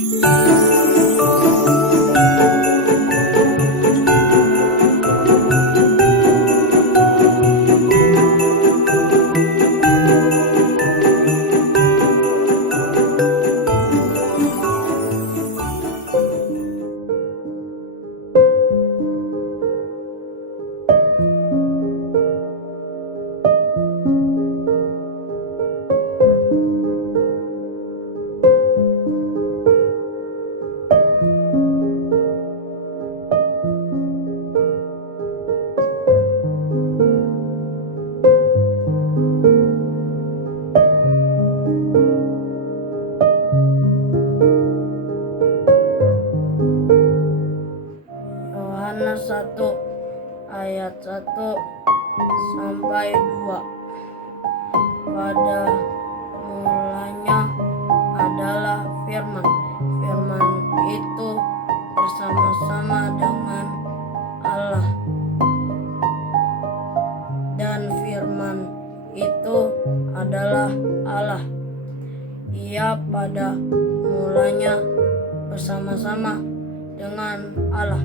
Yohanes 1 ayat 1 sampai 2. Pada mulanya adalah firman. Firman itu bersama-sama dengan Allah. Dan firman itu adalah Allah. Ia pada mulanya bersama-sama dengan Allah.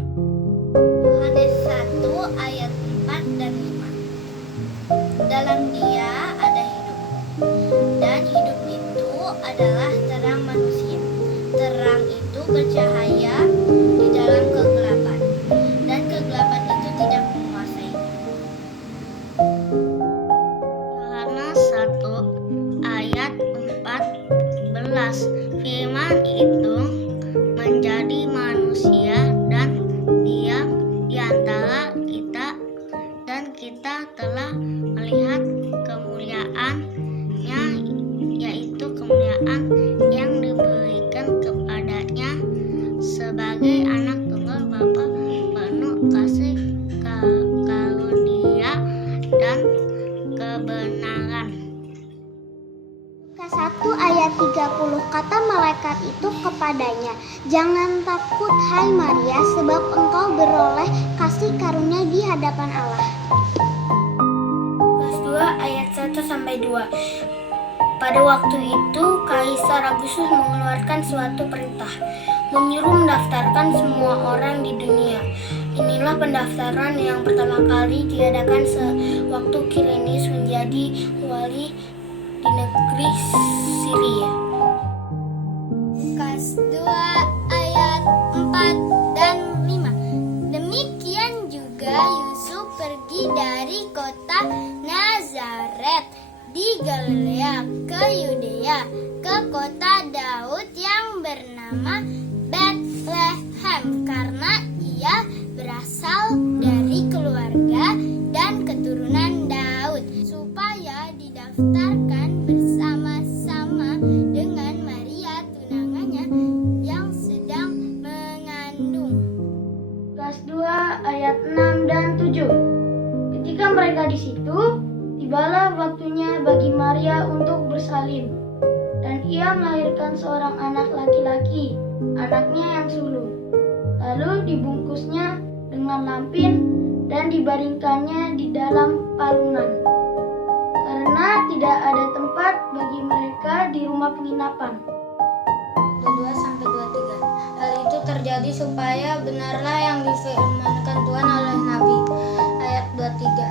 Yohanes 1 ayat 4 dan 5. Dalam Dia ada hidup, dan hidup itu adalah terang manusia. Terang itu bercahaya di dalam kegelapan, dan kegelapan itu tidak menguasainya. Yohanes 1 ayat 14. Firman itu menjadi manusia dan diam di antara kita, dan kita telah melihat kemuliaannya, yaitu kemuliaan yang diberikan kepadanya sebagai anak tunggal Bapa, penuh kasih karunia dan kebenaran. Lukas 1 ayat 30, kata malaikat itu kepadanya, "Jangan takut, hai Maria, sebab engkau beroleh kasih karunia di hadapan Allah." Lukas 2 ayat 1 sampai 2. Pada waktu itu Kaisar Agustus mengeluarkan suatu perintah, menyuruh mendaftarkan semua orang di dunia. Inilah pendaftaran yang pertama kali diadakan sewaktu Kirenius menjadi wali di negeri Syria. Lukas 2 ayat 4 dan 5. Demikian juga Yusuf pergi dari kota Nazaret di Galilea ke Yudea, ke kota Daud yang bernama Bethlehem, karena ia berasal dari keluarga dan keturunan Daud, supaya didaftarkan bersama-sama dengan Maria tunangannya yang sedang mengandung. Lukas 2 ayat 6 dan 7. Ketika mereka di situ, tibalah waktunya bagi Maria untuk bersalin, dan ia melahirkan seorang anak laki-laki, anaknya yang sulung. Lalu dibungkusnya dengan lampin dan dibaringkannya di dalam palungan, karena tidak ada tempat bagi mereka di rumah penginapan. 2-23. Hal itu terjadi supaya benarlah yang difirmankan Tuhan oleh Nabi. Ayat 23.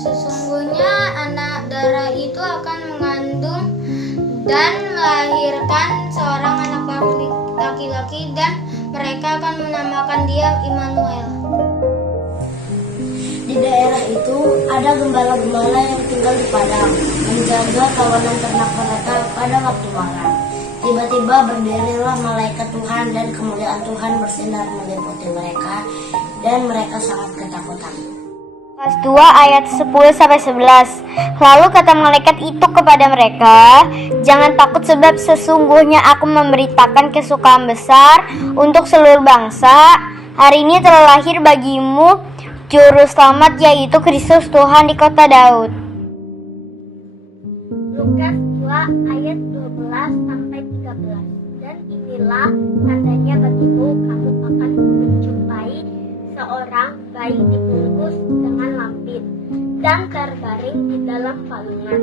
Sesungguhnya anak darah itu akan mengandung dan melahirkan seorang anak laki-laki, dan mereka akan menamakan dia Immanuel. Di daerah itu ada gembala-gembala yang tinggal di padang, menjaga kawanan ternak mereka pada waktu malam. Tiba-tiba berdirilah malaikat Tuhan, dan kemuliaan Tuhan bersinar meliputi mereka, dan mereka sangat ketakutan. Lukas 2 ayat 10-11. Lalu kata malaikat itu kepada mereka, "Jangan takut, sebab sesungguhnya aku memberitakan kesukaan besar untuk seluruh bangsa. Hari ini telah lahir bagimu Juru Selamat, yaitu Kristus Tuhan di kota Daud." Lukas 2 ayat 12-13. Dan inilah tandanya bagimu, kamu akan menjumpai seorang bayi dibungkus dengan lampin dan terbaring di dalam palungan.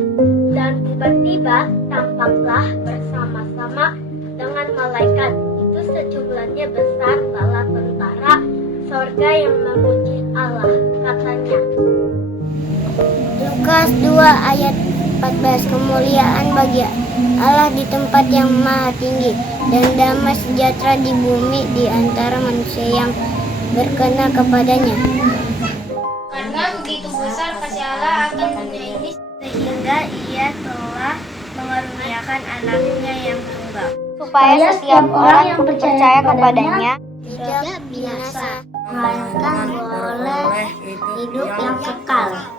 Dan tiba-tiba tampaklah bersama-sama dengan malaikat itu Tinggi besar bala tentara sorga yang memuji Allah, katanya. Lukas 2 ayat 14. Kemuliaan bagi Allah di tempat yang maha tinggi, dan damai sejahtera di bumi di antara manusia yang berkenan kepadanya. Karena begitu besar kasih Allah akan dunia ini, Sehingga ia telah mengaruniakan anaknya yang tunggal, supaya setiap orang yang percaya kepadanya tidak binasa, melainkan boleh hidup yang kekal.